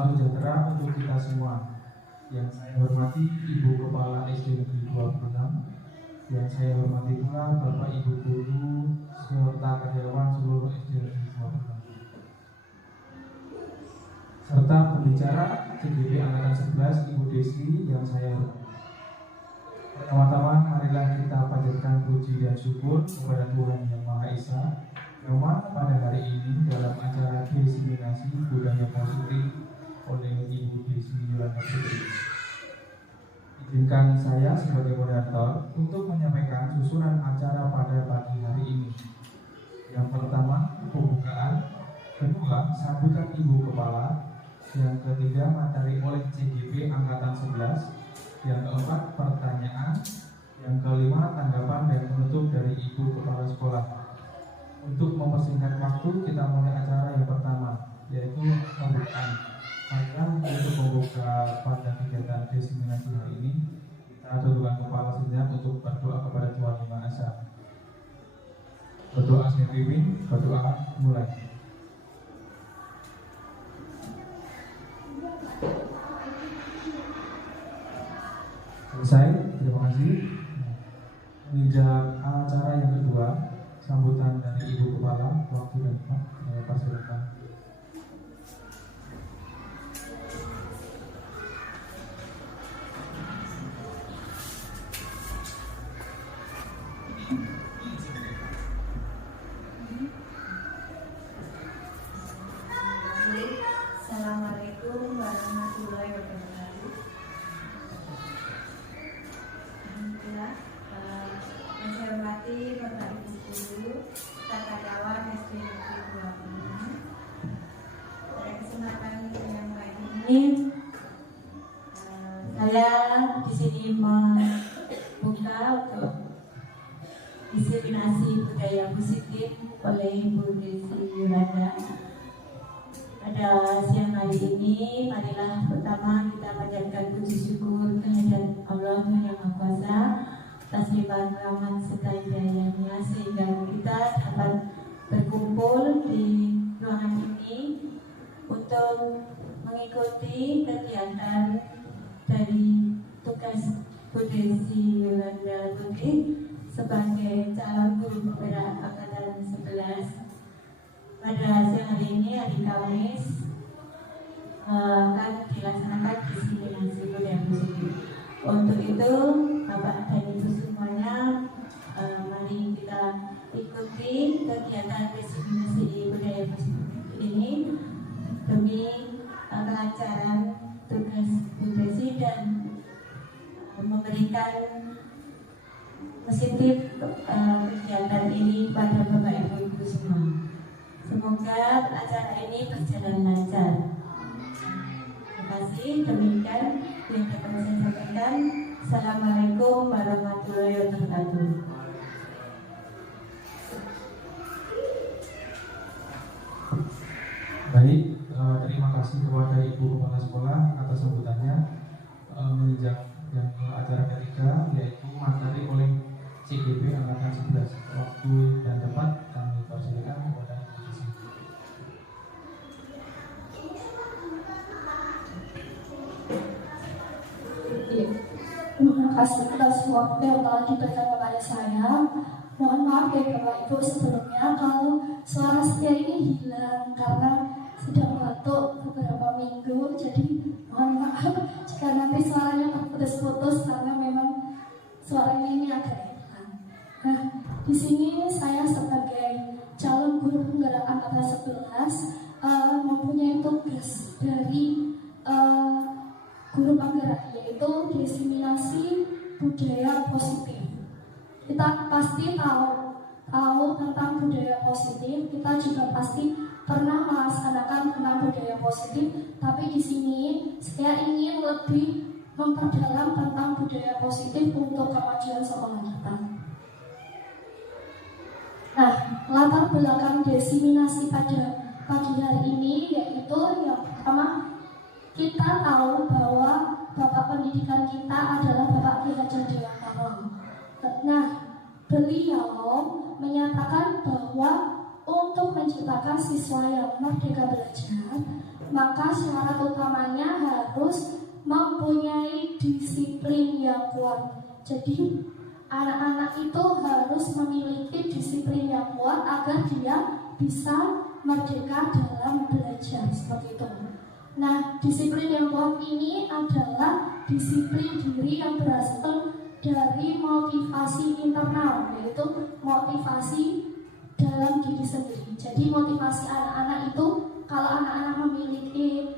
Salam sejahtera untuk kita semua. Yang saya hormati Ibu Kepala SD Negeri 26, yang saya hormati pula Bapak Ibu Guru serta karyawan seluruh SD Negeri 26, serta pembicara CGP Angkatan 11 Ibu Desi yang saya hormati. Pertama-tama marilah kita panjatkan puji dan syukur kepada Tuhan Yang Maha Esa yang pada hari ini dalam acara diseminasi budaya positif oleh Ibu Desi Yolanda Putri. Izinkan saya sebagai moderator untuk menyampaikan susunan acara pada pagi hari ini. Yang pertama, pembukaan. Kedua, sambutan Ibu Kepala. Yang ketiga, materi oleh CGP Angkatan 11. Yang keempat, pertanyaan. Yang kelima, tanggapan dan penutup dari Ibu Kepala Sekolah. Untuk mempersingkat waktu, kita mulai acara yang pertama, yaitu pembukaan. Maka untuk membuka pada kegiatan diseminasi hari ini, kita tundukkan kepala sejenak untuk berdoa kepada Tuhan Yang Maha Esa. Berdoa saya pimpin, berdoa mulai. Selesai, terima kasih. Menginjak acara yang kedua, sambutan dari Ibu Kepala, waktu dan tempat, saya persilakan. Assalamualaikum warahmatullahi wabarakatuh. Alhamdulillah, yang saya hormati Bapak Ibu Guru, karyawan SD Negeri 26. Pada kesempatan yang baik ini, saya di sini membuka untuk diseminasi budaya positif oleh Ibu Desi Yolanda. Pada siang hari ini, marilah pertama kita panjatkan puji syukur kehadirat Allah Yang Maha Kuasa atas limpahan rahmat serta hidayahnya sehingga kita dapat berkumpul di ruangan ini untuk mengikuti kegiatan dari tugas Bu Desi Yolanda Putri sebagai calon guru penggerak Angkatan 11. Pada siang hari ini, hari Kamis, akan dilaksanakan diseminasi budaya positif. Untuk itu, Bapak dan Ibu semuanya, mari kita ikuti kegiatan diseminasi budaya positif ini demi kelancaran tugas Bu Desi dan memberikan positif kegiatan ini pada Bapak Ibu semua. Semoga acara ini berjalan lancar. Terima kasih. Demikian yang dapat saya sampaikan. Assalamualaikum warahmatullahi wabarakatuh. Baik, terima kasih kepada Ibu Kepala Sekolah atas sambutannya. Menginjak yang acara ketiga, yaitu materi oleh CGP Angkatan 11. Waktu dan tempat kami persilakan kepada Ibu Desi. Terima kasih atas waktu yang telah diberikan kepada saya. Mohon maaf ya Bapak Ibu sebelumnya kalau suara saya ini hilang karena sedang batuk beberapa minggu. Jadi mohon maaf jika nanti suaranya terputus-putus karena memang suaranya ini agak hilang. Nah, di sini saya sebagai calon guru penggerak Angkatan 11 mempunyai tugas dari guru penggerak, yaitu diseminasi budaya positif. Kita pasti tahu tentang budaya positif. Kita juga pasti pernah melaksanakan tentang budaya positif. Tapi di sini saya ingin lebih memperdalam tentang budaya positif untuk kemajuan sekolah kita. Nah, latar belakang diseminasi pada pagi hari ini yaitu yang pertama, kita tahu bahwa Bapak Pendidikan kita adalah Bapak Ki Hajar Dewantara. Nah, beliau menyatakan bahwa untuk menciptakan siswa yang merdeka belajar, maka syarat utamanya harus mempunyai disiplin yang kuat. Jadi anak-anak itu harus memiliki disiplin yang kuat agar dia bisa merdeka dalam belajar, seperti itu. Nah, disiplin yang kuat ini adalah disiplin diri yang berasal dari motivasi internal, yaitu motivasi dalam diri sendiri. Jadi motivasi anak-anak itu, kalau anak-anak memiliki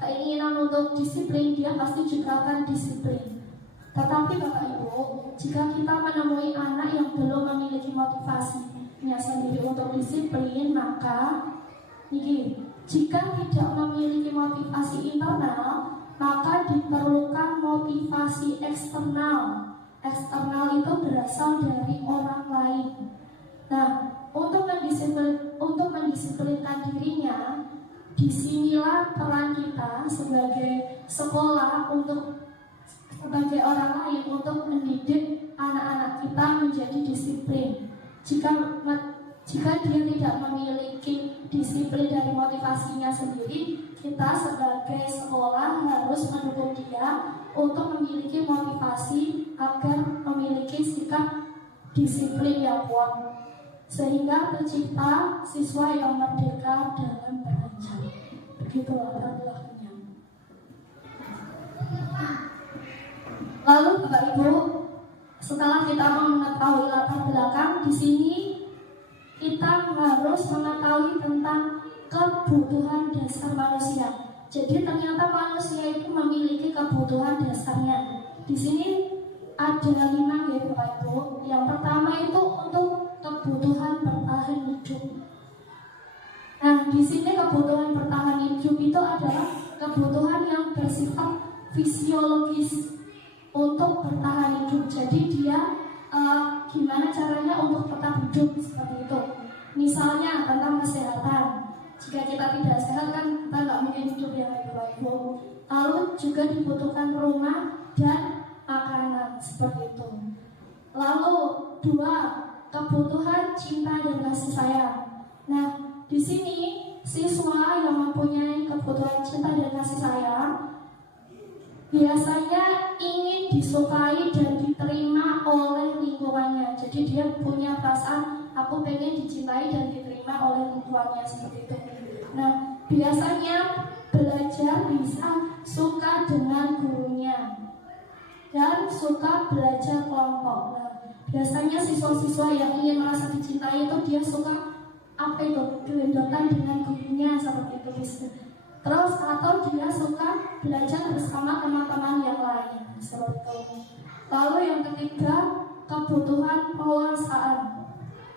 keinginan untuk disiplin, dia pasti juga akan disiplin. Tetapi Bapak Ibu, jika kita menemui anak yang belum memiliki motivasinya sendiri untuk disiplin, maka jika tidak memiliki motivasi internal, maka diperlukan motivasi eksternal. Eksternal itu berasal dari orang lain. Nah, untuk mendisiplinkan dirinya, disinilah peran kita sebagai sekolah sebagai orang lain untuk mendidik anak-anak kita menjadi disiplin. Jika dia tidak memiliki disiplin dari motivasinya sendiri, kita sebagai sekolah harus mendukung dia untuk memiliki motivasi agar memiliki sikap disiplin yang kuat, sehingga tercipta siswa yang merdeka dalam belajar. Begitulah perlakuannya. Lalu Bapak Ibu, setelah kita mengetahui latar belakang, di sini kita harus mengetahui tentang kebutuhan dasar manusia. Jadi ternyata manusia itu memiliki kebutuhan dasarnya. Di sini ada 5 ya Bapak Ibu. Yang pertama itu untuk kebutuhan bertahan hidup. Nah, di sini kebutuhan bertahan hidup itu adalah kebutuhan yang bersifat fisiologis untuk bertahan hidup. Jadi dia gimana caranya untuk tetap hidup, seperti itu. Misalnya tentang kesehatan. Jika kita tidak sehat kan kita nggak mungkin hidup yang baik. Lalu juga dibutuhkan rumah dan makanan, seperti itu. Lalu 2, kebutuhan cinta dan kasih sayang. Nah, di sini siswa yang mempunyai kebutuhan cinta dan kasih sayang biasanya ingin disukai dan diterima oleh lingkungannya. Jadi dia punya perasaan, aku pengen dicintai dan diterima oleh lingkungannya, seperti itu. Nah, biasanya belajar bisa suka dengan gurunya dan suka belajar kelompok. Nah, biasanya siswa-siswa yang ingin merasa dicintai itu dia suka gelendotan dengan gurunya, seperti itu. Terus atau dia suka belajar bersama teman-teman yang lain, seperti itu. Lalu yang ketiga, kebutuhan penguasaan.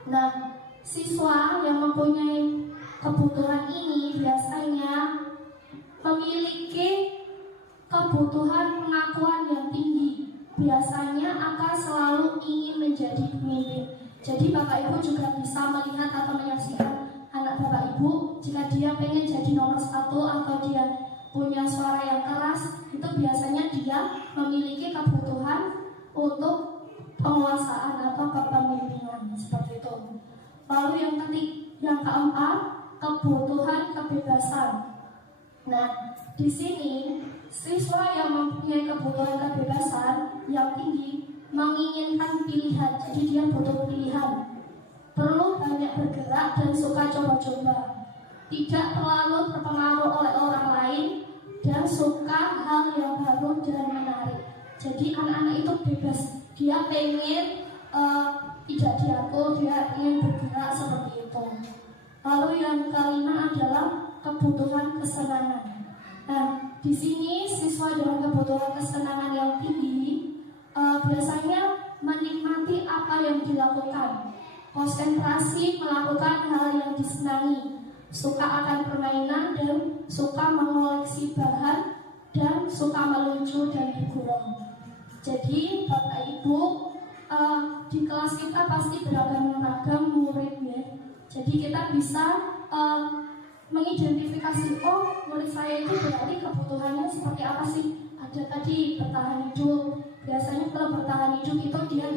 Nah, siswa yang mempunyai kebutuhan ini biasanya memiliki kebutuhan pengakuan yang tinggi. Biasanya akan selalu ingin menjadi pemimpin. Jadi Bapak Ibu juga bisa melihat atau menyaksikan anak Bapak Ibu, jika dia pengen jadi nomor 1 atau dia punya suara yang keras, itu biasanya dia memiliki kebutuhan untuk penguasaan atau kepemimpinan, seperti itu. Lalu yang keempat, kebutuhan kebebasan. Nah, di sini siswa yang mempunyai kebutuhan kebebasan yang tinggi menginginkan pilihan, jadi dia butuh pilihan. Perlu banyak bergerak dan suka coba-coba, tidak terlalu terpengaruh oleh orang lain, dan suka hal yang baru dan menarik. Jadi anak-anak itu bebas, dia pengen tidak diatur, dia ingin bergerak, seperti itu. Lalu yang kelima adalah kebutuhan kesenangan. Nah, di sini siswa dengan kebutuhan kesenangan yang tinggi biasanya menikmati apa yang dilakukan, konsentrasi melakukan hal yang disenangi, suka akan permainan dan suka mengoleksi bahan, dan suka melucu dan bergurau. Jadi Bapak Ibu, di kelas kita pasti beragam-ragam murid ya. Jadi kita bisa mengidentifikasi, oh murid saya itu berarti kebutuhannya seperti apa sih. Ada tadi bertahan hidup. Biasanya kalau bertahan hidup itu dia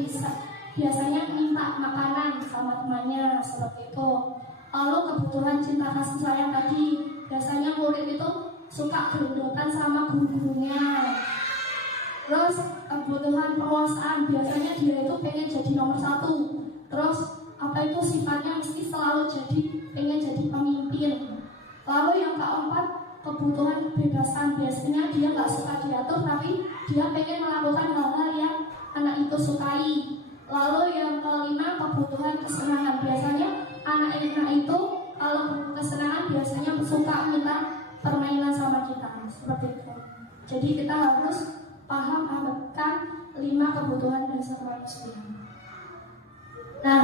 biasanya minta makanan sama temannya, seperti itu. Lalu kebutuhan cinta kasih sayang tadi, biasanya murid itu suka gerendotan sama guru-gurunya. Terus kebutuhan penguasaan, biasanya dia itu pengen jadi nomor 1. Terus sifatnya mesti selalu pengen jadi pemimpin. Lalu yang keempat, kebutuhan kebebasan, biasanya dia nggak suka diatur tapi dia pengen melakukan hal-hal yang anak itu sukai. Lalu yang kelima, kebutuhan kesenangan, biasanya anak-anak itu kalau kesenangan biasanya suka minta permainan sama kita, seperti itu. Jadi kita harus paham akan 5 kebutuhan dasar manusia. Nah,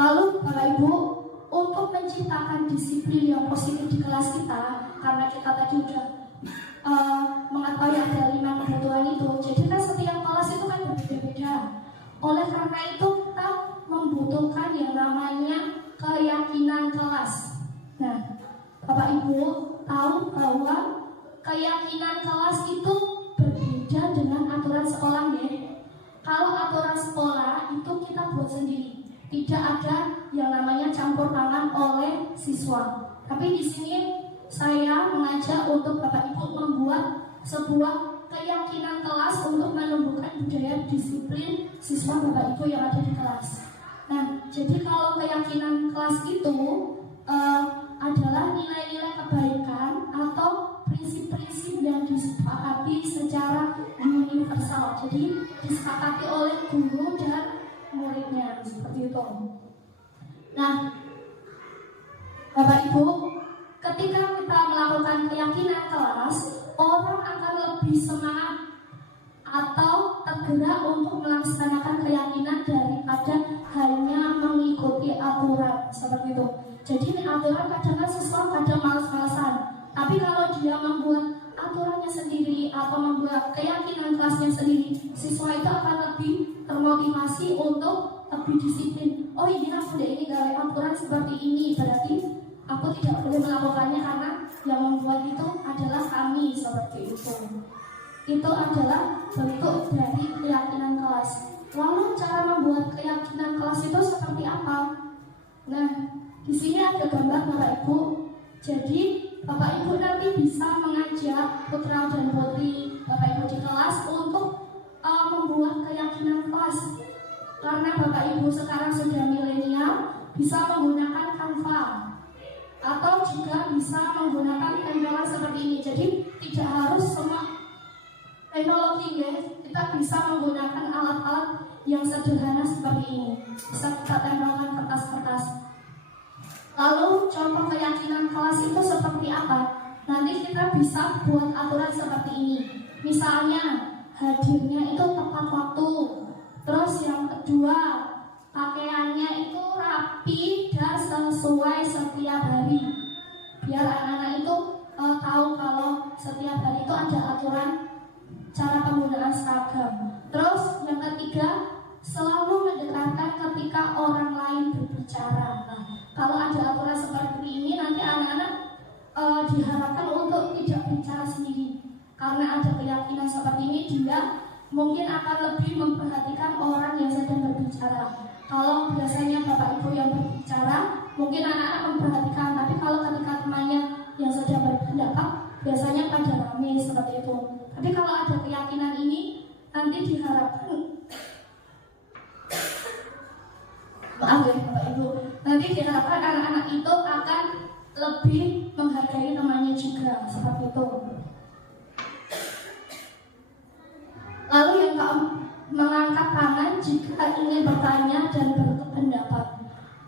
lalu Bapak Ibu, untuk menciptakan disiplin yang positif di kelas kita, karena kita tadi udah mengetahui ada 5 kebutuhan itu, jadi kan setiap kelas itu kan berbeda-beda. Oleh karena itu kita membutuhkan yang namanya keyakinan kelas. Nah, Bapak Ibu tahu bahwa keyakinan kelas itu berbeda dengan aturan sekolah ya. Kalau aturan sekolah itu kita buat sendiri, tidak ada yang namanya campur tangan oleh siswa. Tapi di sini saya mengajak untuk Bapak Ibu membuat sebuah keyakinan kelas untuk menumbuhkan budaya disiplin siswa Bapak Ibu yang ada di kelas. Nah, jadi kalau keyakinan kelas itu adalah nilai-nilai kebaikan atau prinsip-prinsip yang disepakati secara universal. Jadi disepakati oleh guru dan muridnya, seperti itu. Nah, Bapak Ibu, ketika kita melakukan keyakinan kelas, orang akan lebih semangat atau tergerak untuk melaksanakan keyakinan daripada hanya mengikuti aturan, seperti itu. Jadi ini aturan kadang siswa kadang malas-malasan. Tapi kalau dia membuat aturannya sendiri atau membuat keyakinan kelasnya sendiri, siswa itu akan lebih termotivasi untuk lebih disiplin. Oh iya, aku udah ini gawe aturan seperti ini, berarti aku tidak perlu melakukannya karena yang membuat itu adalah kami, seperti itu. Itu adalah bentuk dari keyakinan kelas. Lalu cara membuat keyakinan kelas itu seperti apa? Nah, di sini ada gambar Bapak Ibu. Jadi Bapak Ibu nanti bisa mengajak putra dan putri Bapak Ibu di kelas untuk membuat keyakinan kelas. Karena Bapak Ibu sekarang sudah milenial, bisa menggunakan Canva atau juga bisa menggunakan tempelan seperti ini. Jadi tidak harus semua teknologi guys, kita bisa menggunakan alat-alat yang sederhana seperti ini. Bisa kita tempelkan kertas-kertas. Lalu contoh keyakinan kelas itu seperti apa? Nanti kita bisa buat aturan seperti ini. Misalnya hadirnya itu tepat waktu. Terus yang kedua, pakaiannya itu rapi dan sesuai setiap hari. Biar anak-anak itu tahu kalau setiap hari itu ada aturan cara penggunaan seragam. Terus yang ketiga, selalu mendekatkan ketika orang lain berbicara. Nah, kalau ada aturan seperti ini, nanti anak-anak diharapkan untuk tidak bicara sendiri. Karena ada keyakinan seperti ini, dia mungkin akan lebih memperhatikan orang yang sedang berbicara. Kalau biasanya Bapak Ibu yang berbicara, mungkin anak-anak memperhatikan. Tapi kalau ketika temannya yang sedang berpendapat, biasanya pada rame seperti itu. Tapi kalau ada keyakinan ini, nanti diharapkan, maaf ya Bapak Ibu, nanti diharapkan anak-anak itu akan lebih menghargai temannya juga, seperti itu. Lalu yang mengangkat tangan jika ingin bertanya dan berpendapat.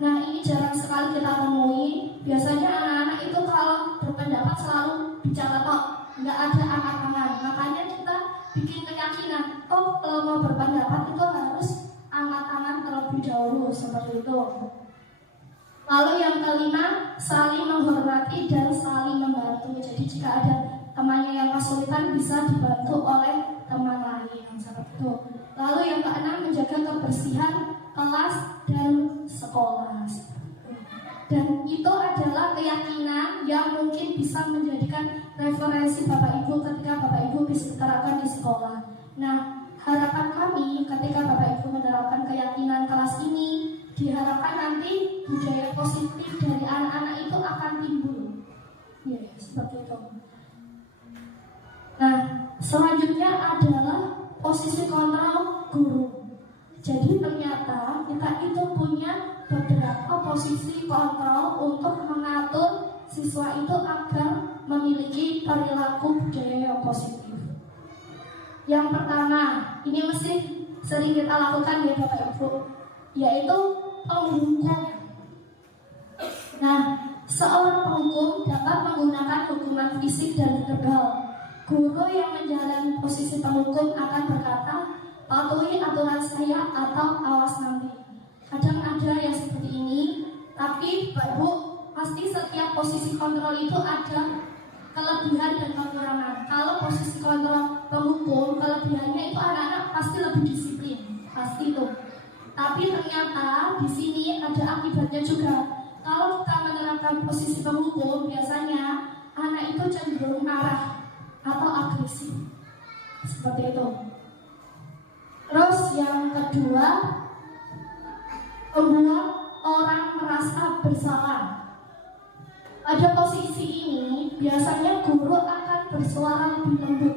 Nah, ini jarang sekali kita temui. Biasanya anak-anak itu kalau berpendapat selalu bicara tok, nggak ada angkat tangan. Makanya kita bikin keyakinan, oh kalau mau berpendapat itu harus angkat tangan terlebih dahulu, seperti itu. Lalu yang kelima, saling menghormati dan saling membantu. Jadi jika ada temannya yang kesulitan bisa dibantu oleh teman lain, seperti itu. Lalu yang keenam, menjaga kebersihan kelas dan sekolah. Dan itu adalah keyakinan yang mungkin bisa menjadikan referensi Bapak Ibu ketika Bapak Ibu bisa diterapkan di sekolah. Nah, harapan kami ketika Bapak Ibu menerapkan keyakinan kelas ini, diharapkan nanti budaya positif dari anak-anak itu akan timbul. Yes. Selanjutnya adalah posisi kontrol guru. Jadi ternyata kita itu punya beberapa posisi kontrol untuk mengatur siswa itu agar memiliki perilaku budaya yang positif. Yang pertama, ini mesti sering kita lakukan ya Bapak Ibu, yaitu penghukum. Nah, seorang penghukum dapat menggunakan hukuman fisik dan verbal. Guru yang menjalani posisi penghukum akan berkata, patuhi aturan saya atau awas nanti. Kadang ada yang seperti ini, tapi Bapak Ibu, pasti setiap posisi kontrol itu ada kelebihan dan kekurangan. Kalau posisi kontrol penghukum, kelebihannya itu anak-anak pasti lebih disiplin, pasti itu. Tapi ternyata di sini ada akibatnya juga. Kalau kita menerapkan posisi penghukum, biasanya anak itu cenderung marah atau agresif, seperti itu. Terus yang kedua, membuat orang merasa bersalah. Pada posisi ini, biasanya guru akan bersuara lebih lembut.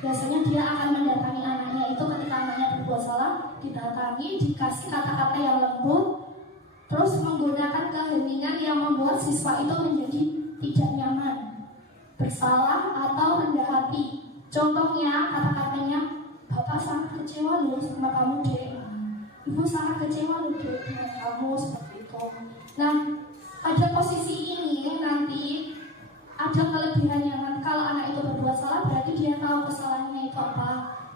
Biasanya dia akan mendatangi anaknya itu ketika anaknya berbuat salah, didatangi, dikasih kata-kata yang lembut, terus menggunakan keheningan yang membuat siswa itu menjadi tidak nyaman, bersalah atau rendah hati. Contohnya, kata-katanya, Bapak sangat kecewa loh sama kamu dek, Ibu sangat kecewa loh dek dengan kamu, seperti itu. Nah, pada posisi ini nanti ada kelebihannya. Nanti kalau anak itu berbuat salah, berarti dia tahu kesalahannya itu apa,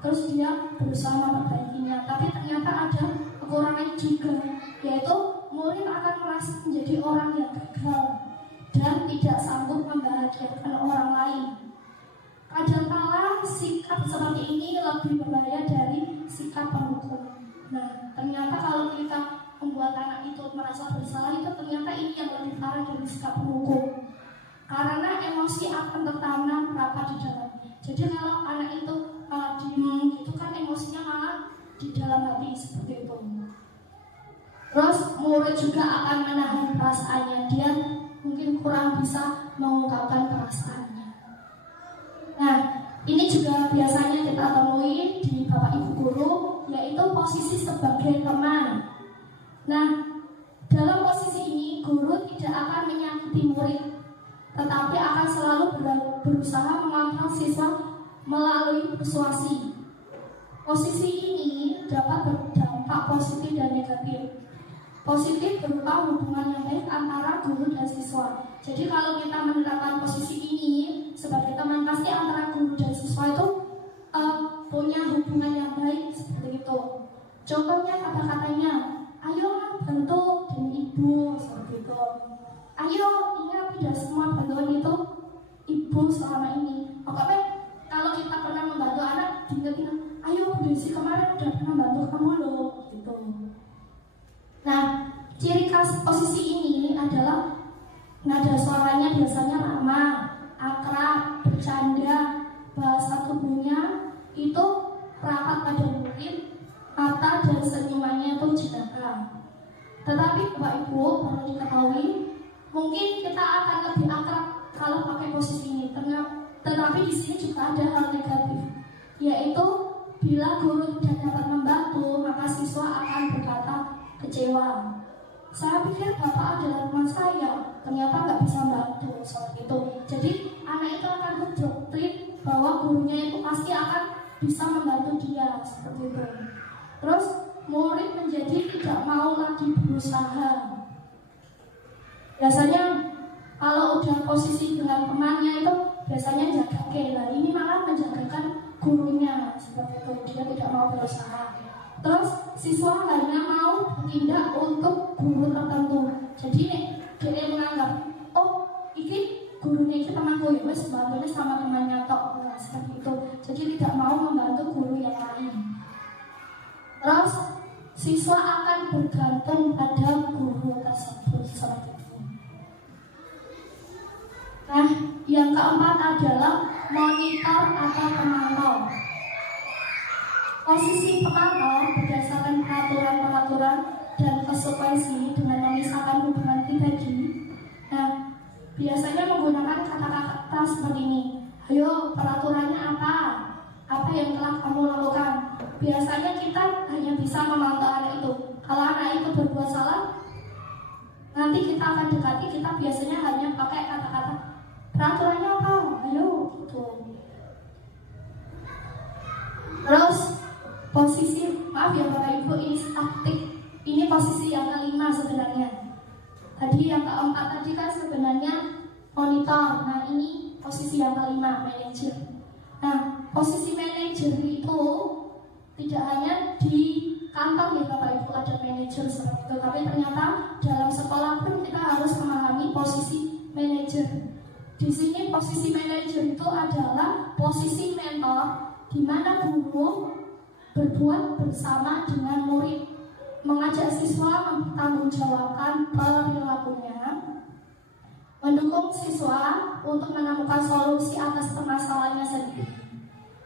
terus dia berusaha memperbaikinya. Tapi ternyata ada kekurangan juga, yaitu murid akan merasa menjadi orang yang gagal dan tidak sanggup membahagiakan orang lain. Kadangkala sikap seperti ini lebih berbahaya dari sikap penghukum. Nah, ternyata kalau kita membuat anak itu merasa bersalah, itu ternyata ini yang lebih parah dari sikap penghukum. Karena emosi akan tertanam rapat di dalamnya. Jadi kalau anak itu diem gitu kan, emosinya malah di dalam hati, seperti itu. Terus murid juga akan menahan perasaannya, dia mungkin kurang bisa mengungkapkan perasaannya. Nah, ini juga biasanya kita temui di Bapak Ibu guru, yaitu posisi sebagai teman. Nah, dalam posisi ini guru tidak akan menyakiti murid, tetapi akan selalu berusaha mengontrol siswa melalui persuasi. Posisi ini dapat berdampak positif dan negatif. Positif berupa hubungan yang baik antara guru dan siswa. Jadi kalau kita menerapkan posisi ini sebagai teman, pasti antara guru dan siswa itu punya hubungan yang baik, seperti itu. Contohnya kata-katanya, ayo bantu dan ibu, seperti itu. Ayo ingat tidak semua bantuan itu ibu selama ini. Pokoknya kalau kita pernah membantu anak, diingat-ingat, ayo Desi kemarin udah pernah bantu kamu loh, gitu. Nah, ciri khas posisi ini adalah nada suaranya biasanya ramah, akrab, bercanda, bahasa tubuhnya itu rapat pada murid, mata dan senyumannya itu jenaka. Tetapi Bapak Ibu perlu diketahui, mungkin kita akan lebih akrab kalau pakai posisi ini. Tetapi di sini juga ada hal negatif, yaitu bila guru tidak dapat membantu, maka siswa akan berkata kecewa. Saya pikir Bapak adalah teman saya, ternyata nggak bisa bantu, seperti itu. Jadi anak itu akan terdoktrin bahwa gurunya itu pasti akan bisa membantu dia, seperti itu. Terus murid menjadi tidak mau lagi berusaha. Biasanya kalau udah posisi dengan temannya itu biasanya jaga kela, ini malah menjagakan gurunya, seperti itu. Dia tidak mau berusaha. Terus siswa hanya mau bertindak untuk guru tertentu. Jadi dia menganggap, oh ini gurunya itu temanku, ya wes bantunya sama temannya tok, seperti itu. Jadi tidak mau membantu guru yang lain. Terus siswa akan bergantung pada guru tersebut, seperti itu. Nah, yang keempat adalah monitor atau pemantau. Posisi pemantau berdasarkan peraturan-peraturan dan konsekuensi dengan memisahkan hubungan pribadi. Nah, biasanya menggunakan kata-kata seperti ini. Ayo, peraturannya apa? yang telah kamu lakukan. Biasanya kita hanya bisa memantau anak itu. Kalau anak itu berbuat salah, nanti kita akan dekati, kita biasanya hanya pakai kata-kata peraturannya apa, ayo gitu. Terus posisi, maaf ya Bapak Ibu, ini taktik. Ini posisi yang kelima sebenarnya. Tadi yang keempat tadi kan sebenarnya monitor. Nah ini posisi yang kelima, manajer. Nah posisi manajer itu tidak hanya di kantor ya Bapak Ibu ada manajer seperti itu, tapi ternyata dalam sekolah pun kita harus memahami posisi manajer. Di sini posisi manajer itu adalah posisi mentor, di mana guru berbuat bersama dengan murid, mengajak siswa mempertanggungjawabkan perilakunya, mendukung siswa untuk menemukan solusi atas permasalahannya sendiri.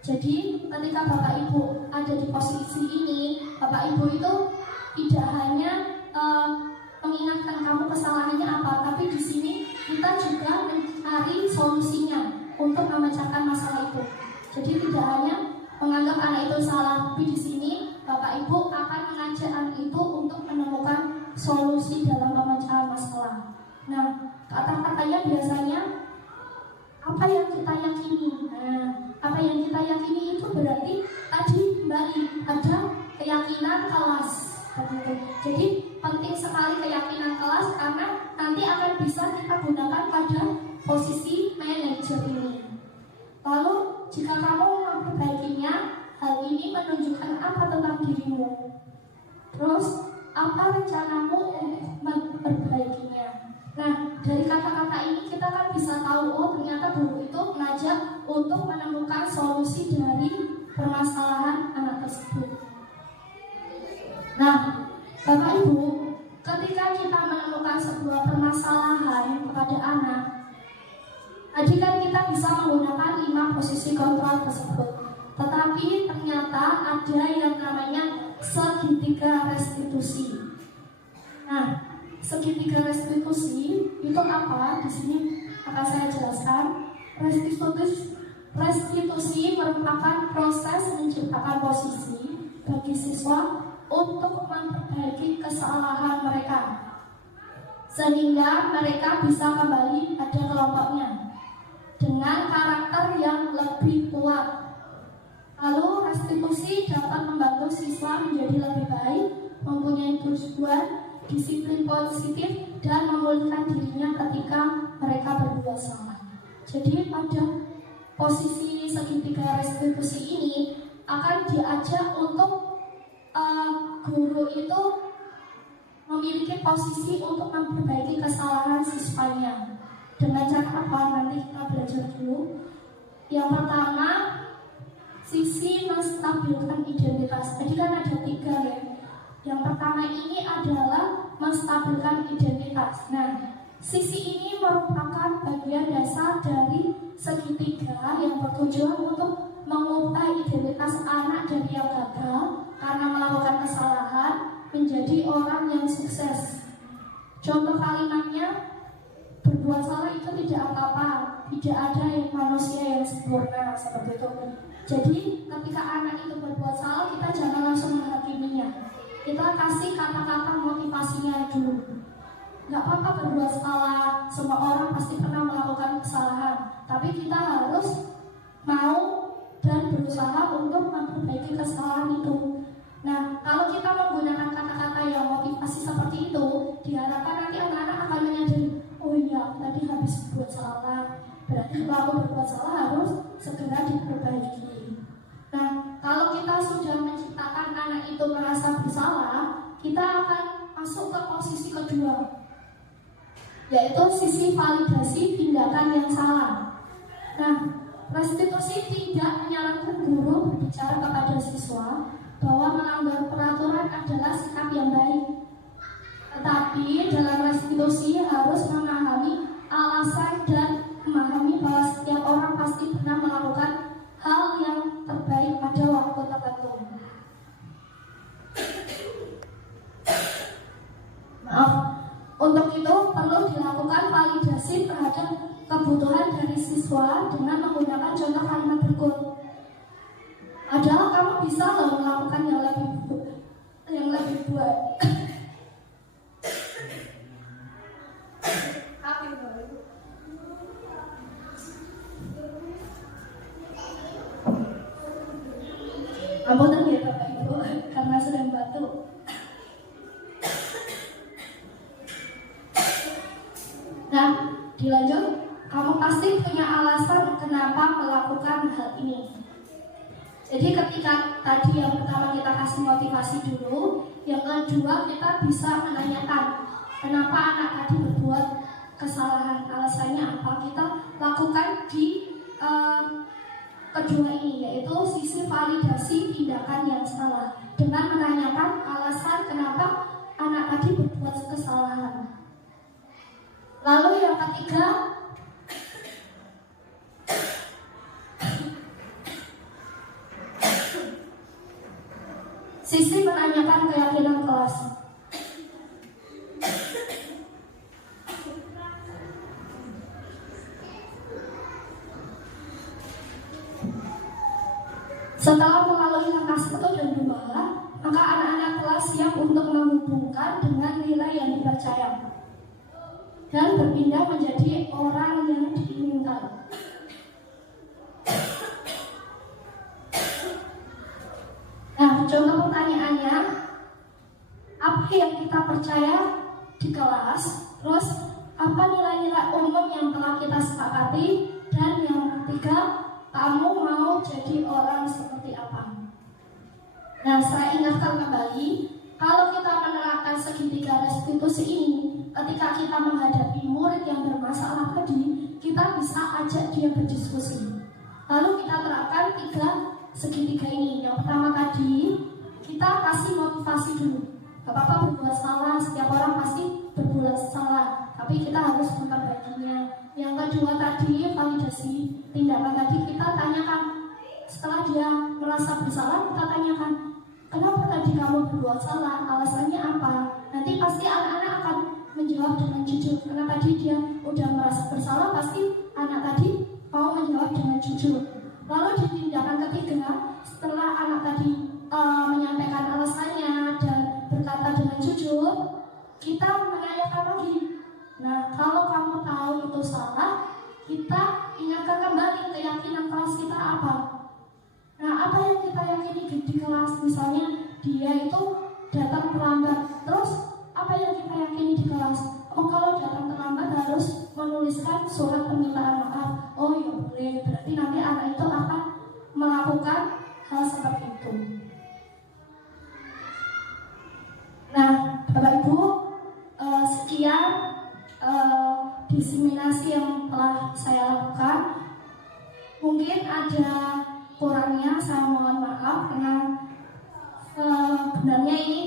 Jadi ketika Bapak Ibu ada di posisi ini, Bapak Ibu itu tidak hanya mengingatkan kamu kesalahannya apa, tapi di sini kita juga mencari solusinya untuk memecahkan masalah itu. Jadi tidak hanya menganggap anak itu salah, tapi di sini Bapak Ibu akan mengajak anak itu untuk menemukan solusi dalam pemecahan masalah. Nah, kata-katanya biasanya apa yang kita yakini. Nah, apa yang kita yakini itu berarti tadi kembali ada keyakinan kelas. Jadi penting sekali keyakinan kelas karena nanti akan bisa kita gunakan pada posisi manajer ini. Lalu jika kamu memperbaikinya, hal ini menunjukkan apa tentang dirimu. Terus apa rencanamu untuk memperbaikinya. Nah, dari kata-kata ini kita kan bisa tahu, oh ternyata guru itu mengajak untuk menemukan solusi dari permasalahan anak tersebut. Nah, Bapak Ibu, ketika kita menemukan sebuah permasalahan kepada anak, tadi kan kita bisa menggunakan 5 posisi kontrol tersebut. Tetapi ternyata ada yang namanya segitiga restitusi. Nah, segitiga restitusi itu apa? Di sini akan saya jelaskan. Restitusi merupakan proses menciptakan posisi bagi siswa untuk memperbaiki kesalahan mereka, sehingga mereka bisa kembali pada kelompoknya dengan karakter yang lebih kuat. Lalu restitusi dapat membantu siswa menjadi lebih baik, mempunyai tujuan, disiplin positif, dan memulihkan dirinya ketika mereka berbuat salah. Jadi pada posisi segitiga restitusi ini akan diajak untuk guru itu memiliki posisi untuk memperbaiki kesalahan siswanya. Dengan cara apa? Nanti kita belajar dulu. Yang pertama, sisi menstabilkan identitas. Jadi kan ada 3 ya. Yang pertama ini adalah menstabilkan identitas. Nah, sisi ini merupakan bagian dasar dari segitiga yang bertujuan untuk mengubah identitas anak dari yang gagal karena melakukan kesalahan menjadi orang yang sukses. Contoh kalimatnya, berbuat salah itu tidak apa-apa, tidak ada yang manusia yang sempurna, seperti itu. Jadi ketika anak itu berbuat salah, kita jangan langsung menghakiminya. Kita kasih kata-kata motivasinya dulu. Gak apa-apa berbuat salah, semua orang pasti pernah melakukan kesalahan, tapi kita harus mau dan berusaha untuk memperbaiki kesalahan itu. Nah, kalau kita menggunakan kata-kata yang motivasi seperti itu, diharapkan nanti anak-anak akan menyadari, oh iya, tadi habis berbuat salah, berarti kalau aku berbuat salah harus segera diperbaiki. Nah, kalau kita sudah menciptakan anak itu merasa bersalah, kita akan masuk ke posisi kedua, yaitu sisi validasi tindakan yang salah. Nah, restitusi tidak menyarankan guru berbicara kepada siswa bahwa melanggar peraturan adalah sikap yang baik. Tetapi dalam restitusi harus memahami alasan dan memahami bahwa setiap orang pasti pernah melakukan hal yang terbaik pada waktu tertentu. Maaf, untuk itu perlu dilakukan validasi terhadap kebutuhan dari siswa dengan menggunakan contoh kalimat berikut. bisa loh melakukan yang lebih buat. Ampunten ya Bapak Ibu karena sedang batuk. Nah, dilanjut, kamu pasti punya alasan kenapa melakukan hal ini. Jadi ketika tadi yang pertama kita kasih motivasi dulu, yang kedua kita bisa menanyakan kenapa anak tadi berbuat kesalahan, alasannya apa. Kita lakukan di kedua ini, yaitu sisi validasi tindakan yang salah dengan menanyakan alasan kenapa anak tadi berbuat kesalahan. Lalu yang ketiga, sisi menanyakan keyakinan kelas. Setelah melalui langkah 1 dan 2, maka anak-anak kelas siap untuk menghubungkan dengan nilai yang dipercaya dan berpindah menjadi orang yang diinginkan. Nah, contoh pertanyaannya, apa yang kita percaya di kelas, terus apa nilai-nilai umum yang telah kita sepakati, dan yang ketiga, kamu mau jadi orang seperti apa? Nah, saya ingatkan kembali, kalau kita menerapkan segitiga restitusi ini, ketika kita menghadapi murid yang bermasalah tadi, kita bisa ajak dia berdiskusi. Lalu kita terapkan 3 segitiga ini. Yang pertama tadi, kita kasih motivasi dulu. Gak apa-apa berbuat salah, setiap orang pasti berbuat salah, tapi kita harus memperbaikinya. Yang kedua tadi, validasi tindakan tadi, kita tanyakan. Setelah dia merasa bersalah, kita tanyakan, kenapa tadi kamu berbuat salah, alasannya apa? Nanti pasti anak-anak akan menjawab dengan jujur. Karena tadi dia udah merasa bersalah, pasti anak tadi mau menjawab dengan jujur. Lalu di tindakan ketiga, setelah anak tadi menyampaikan alasannya dan berkata dengan jujur, kita menanyakan lagi. Nah, kalau kamu tahu itu salah, kita ingatkan kembali keyakinan kelas kita apa. Nah, apa yang kita yakini di kelas, misalnya dia itu datang terlambat. Terus apa yang kita yakini di kelas? Oh, kalau datang terlambat harus menuliskan surat permintaan maaf. Oh ya boleh, berarti nanti anak itu akan melakukan hal seperti itu. Nah, Bapak Ibu, sekian diseminasi yang telah saya lakukan. Mungkin ada kurangnya, saya mohon maaf karena sebenarnya ini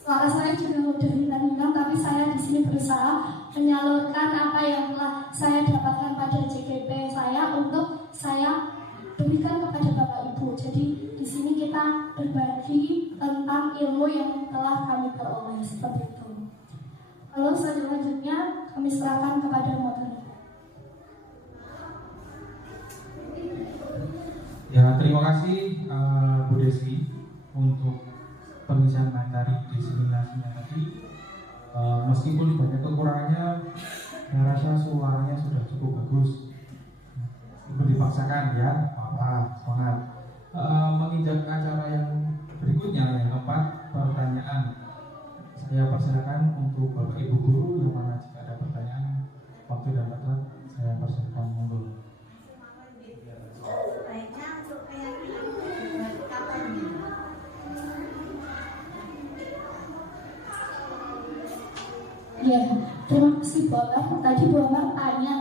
suara saya juga udah hilang, tapi saya di sini berusaha menyalurkan apa yang telah saya dapatkan pada JGP saya untuk saya berikan kepada Bapak Ibu. Jadi di sini kita berbagi tentang ilmu yang telah kami peroleh seperti itu. Lalu selanjutnya kami serahkan kepada moderator. Ya, terima kasih Bu Desi untuk pengisian materi diseminasinya tadi. Meskipun banyak kekurangannya, saya rasa suaranya sudah cukup bagus. Itu dipaksakan ya, apa semangat. Menginjak acara yang berikutnya, yang keempat, pertanyaan. Saya persilakan untuk Bapak Ibu Guru yang mana jika ada pertanyaan, waktu dan tempat saya persilakan monggo. Ya, terima kasih Bapak. Tadi Bapak tanya,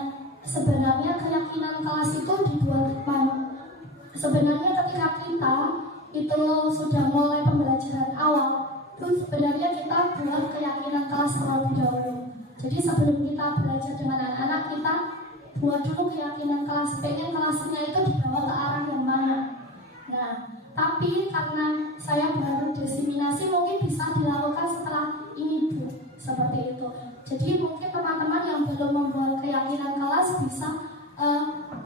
sebenarnya keyakinan kelas itu dibuat kapan? Sebenarnya ketika kita itu sudah mulai pembelajaran awal, itu sebenarnya kita buat keyakinan kelas terlebih dahulu. Jadi sebelum kita belajar dengan anak-anak, kita buat dulu keyakinan kelas, pengen kelasnya itu dibawa ke arah yang mana. Nah, tapi karena saya baru diseminasi, mungkin bisa dilakukan setelah ini Bu, seperti itu. Jadi mungkin teman-teman yang belum membuat keyakinan kelas bisa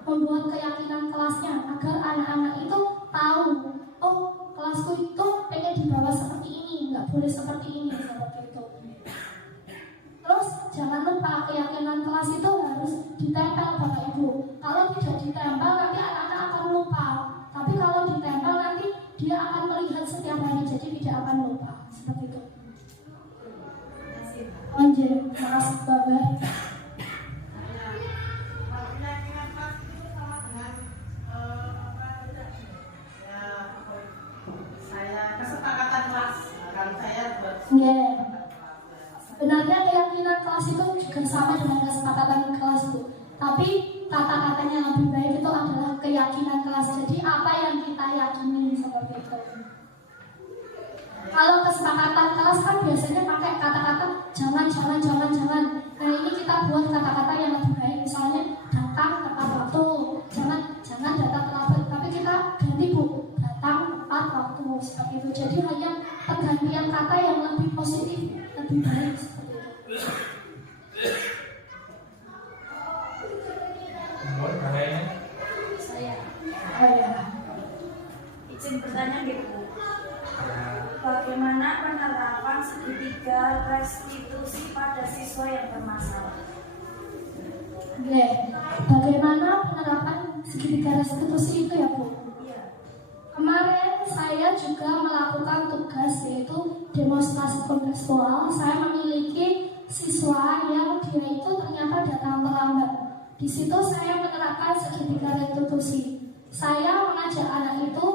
membuat keyakinan kelasnya agar anak-anak itu tahu, oh boleh seperti ini, seperti itu. Terus jangan lupa keyakinan kelas itu harus ditempel Bapak Ibu. Kalau tidak ditempel nanti anak-anak akan lupa. Tapi kalau ditempel nanti dia akan melihat setiap hari, jadi tidak akan lupa. Seperti itu. Anjir, makasih Bapak. Kesepakatan kelas. Kalau saya buat Sebenarnya keyakinan kelas itu juga sama dengan kesepakatan kelas itu. Tapi kata-katanya yang lebih baik itu adalah keyakinan kelas. Jadi apa yang kita yakini seperti itu. Kalau kesepakatan kelas kan biasanya pakai kata-kata jangan. Nah ini kita buat kata-kata yang lebih baik. Misalnya datang tepat waktu. Jangan datang terlambat. Tapi kita ganti Bu, datang tepat waktu seperti itu. Jadi hanya pergantian kata yang lebih positif, lebih baik seperti itu. Saya. Izin bertanya Bu. Bagaimana penerapan segitiga restitusi pada siswa yang bermasalah? Oke, bagaimana penerapan segitiga restitusi itu ya Bu? Iya. Kemarin saya juga melakukan tugas yaitu demonstrasi kontekstual. Saya memiliki siswa yang dia itu ternyata datang terlambat. Di situ saya menerapkan segitiga restitusi. Saya mengajak anak itu,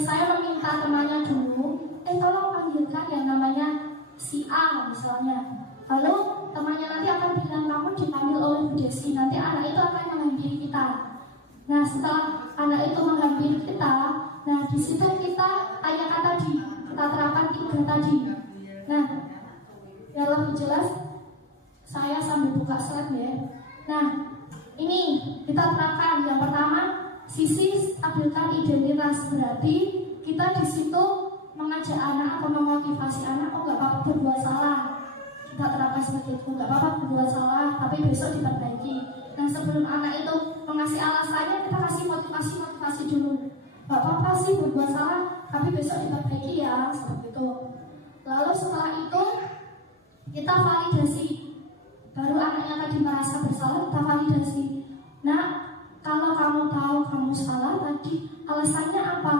saya meminta temannya dulu, tolong panggilkan yang namanya si A misalnya. Lalu temannya nanti akan bilang kamu dipanggil oleh Bu Desi. Nanti anak itu akan menghampiri kita. Nah setelah anak itu menghampiri kita, nah di situ kita tanyakan tadi, kita terapkan 3 tadi. Nah yang lebih jelas, saya sambil buka slide ya. Nah ini kita terapkan yang pertama, sisi stabilkan identitas. Berarti kita di situ mengajak anak atau memotivasi anak, oh nggak apa-apa berbuat salah. Kita terapkan seperti itu, nggak apa-apa berbuat salah, tapi besok diperbaiki. Nah sebelum anak itu mengasih alasannya, kita kasih motivasi dulu. Nggak apa-apa sih berbuat salah, tapi besok diperbaiki ya, seperti itu. Lalu setelah itu kita validasi. Baru anaknya tadi merasa bersalah, kita validasi. Nah kalau kamu tahu kamu salah tadi, alasannya apa?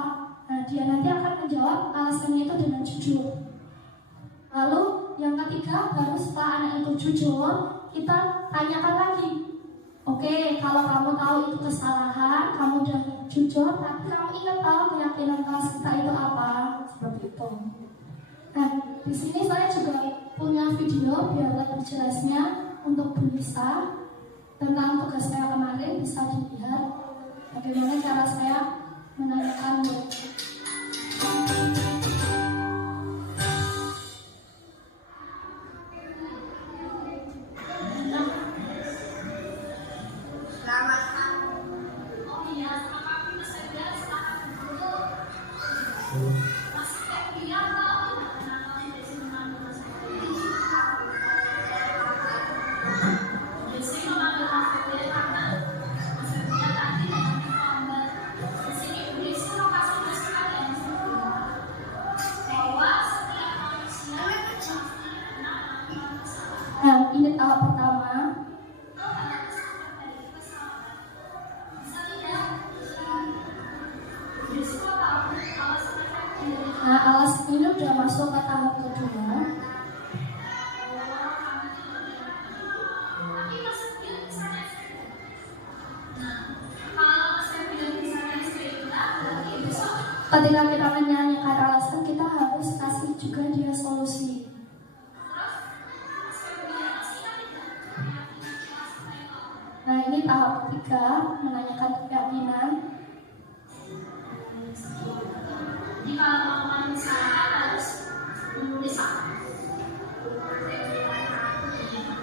Nah dia nanti akan menjawab alasannya itu dengan jujur. Lalu yang ketiga, baru setelah anak itu jujur, kita tanyakan lagi. Oke, kalau kamu tahu itu kesalahan, kamu udah jujur, tapi kamu ingat tahu keyakinan kelas kita itu apa? Seperti itu. Nah, di sini saya juga punya video biar lebih jelasnya untuk bisa tentang tugas saya kemarin, bisa dilihat bagaimana cara saya menanyakan ini tahap pertama. Nah, alas ini udah masuk ke tahap kedua. Ketika kita menyanyikan alasan, kita harus kasih juga dia solusi. Nah ini tahap ketiga, menanyakan keyakinan. Jika melakukan kesalahan harus menulis apa?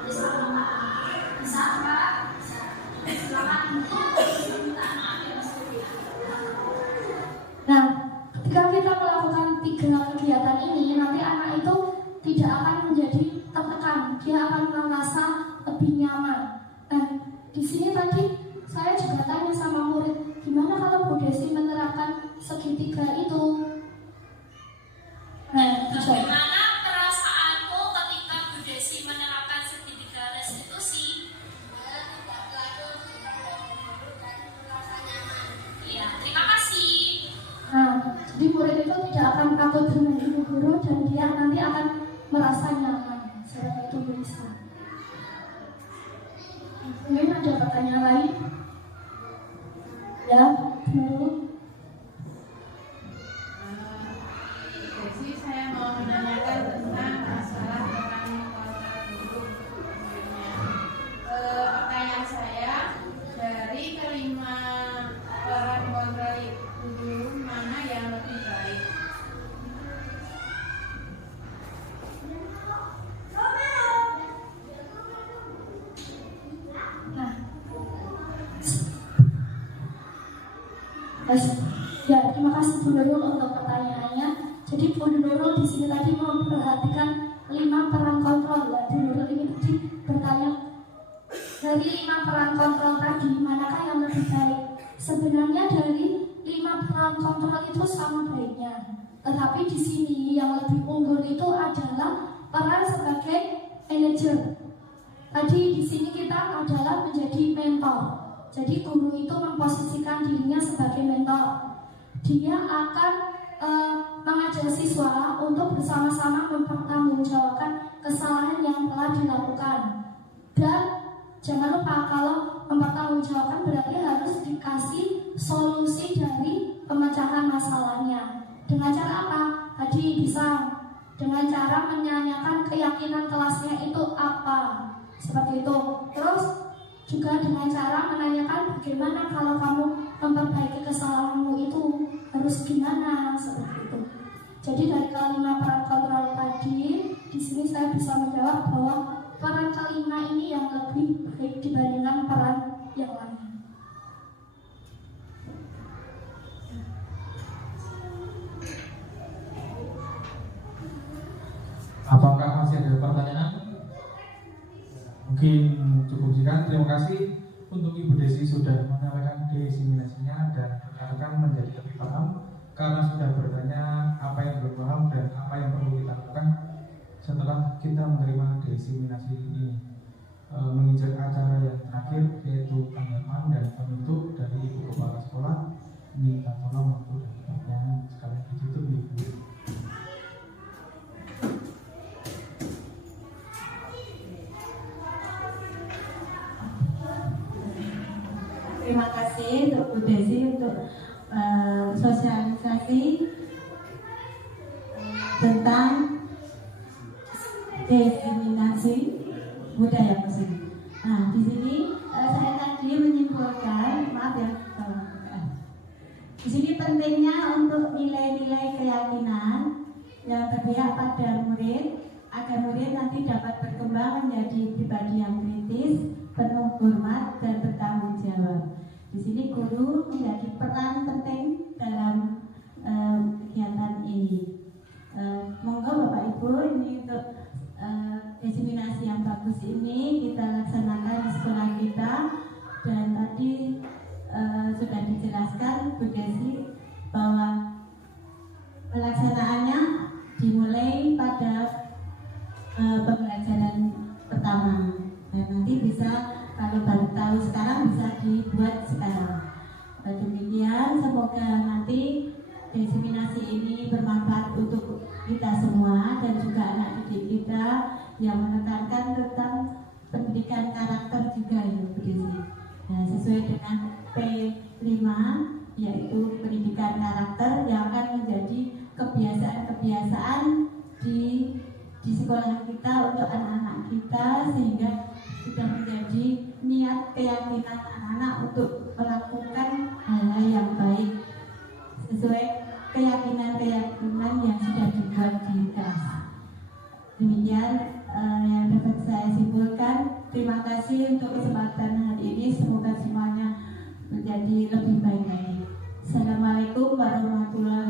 Bisa enggak? Silakan. Nah, ketika kita melakukan 3 kegiatan ini, nanti anak itu tidak akan menjadi tertekan, dia akan merasa lebih nyaman. Nah, di sini tadi saya juga tanya sama murid, gimana kalau Bu Desi menerapkan segitiga itu? Nah, coba. Jadi murid itu tidak akan takut dengan ibu guru dan dia nanti akan merasa nyaman. Seperti itu bisa. Mungkin ada pertanyaan lain? Ya, dulu. Jadi saya mau menanyakan tentang masalah orang guru. Pertanyaan saya, dari kelima orang kontrol guru mana yang lebih baik? Nah, ya terima kasih Bu Nurul untuk pertanyaannya. Jadi Bu Nurul di sini tadi memperhatikan 5 peran kontrol. Ya, Bu Nurul ini tadi bertanya dari 5 peran kontrol tadi manakah yang lebih baik? Sebenarnya dari 5 peran kontrol itu sama baiknya. Tetapi di sini yang lebih unggul itu adalah peran sebagai manajer. Tadi di sini kita adalah menjadi mentor. Jadi guru itu memposisikan dirinya sebagai mentor. Dia akan mengajak siswa untuk bersama-sama mempertanggungjawabkan kesalahan yang telah dilakukan. Dan jangan lupa kalau mempertanggungjawabkan berarti harus dikasih solusi dari pemecahan masalahnya. Dengan cara apa? Tadi bisa dengan cara menanyakan keyakinan kelasnya itu apa. Seperti itu. Terus juga dengan cara menanyakan bagaimana kalau kamu memperbaiki kesalahanmu itu harus gimana, seperti itu. Jadi dari kelima peran kontrol tadi, di sini saya bisa menjawab bahwa peran kelima ini yang lebih baik dibandingkan peran yang lain. Apakah masih ada pertanyaan? Mungkin cukup sekian. Terima kasih untuk Ibu Desi sudah menyampaikan diseminasinya dan rekan-rekan menjadi lebih paham karena sudah bertanya apa yang belum paham dan apa yang perlu kita lakukan setelah kita menerima diseminasi ini. Menginjak acara yang terakhir yaitu tanggapan dan penutup dari Ibu Kepala Sekolah. Minta tolong waktu dan pertanyaan sekalian ditutup Ibu. Terima kasih untuk Bu Desi untuk sosialisasi tentang diseminasi budaya musik. Nah, di sini saya tadi menyimpulkan, maaf ya, di sini pentingnya untuk nilai-nilai keyakinan yang berpihak pada murid agar murid nanti dapat berkembang menjadi pribadi yang kritis, penuh hormat dan bertanggung jawab. Di sini guru menjadi peran penting dalam kegiatan ini. Monggo Bapak Ibu, ini untuk diseminasi yang bagus ini kita laksanakan di sekolah kita, dan tadi sudah dijelaskan Bu Desi bahwa pelaksanaannya dimulai pada pembelajaran pertama. Dan nanti bisa, kalau baru tahu sekarang, bisa dibuat sekarang. Demikian, semoga nanti diseminasi ini bermanfaat untuk kita semua dan juga anak didik kita yang menekankan tentang pendidikan karakter juga ya Bu Desi. Nah, sesuai dengan P5 yaitu pendidikan karakter yang akan menjadi kebiasaan-kebiasaan di sekolah kita untuk anak-anak kita, sehingga sudah menjadi niat keyakinan anak-anak untuk melakukan hal-hal yang baik sesuai keyakinan yang sudah dibuat di kelas. Demikian yang dapat saya simpulkan. Terima kasih untuk kesempatan hari ini. Semoga semuanya menjadi lebih baik lagi. Assalamualaikum warahmatullahi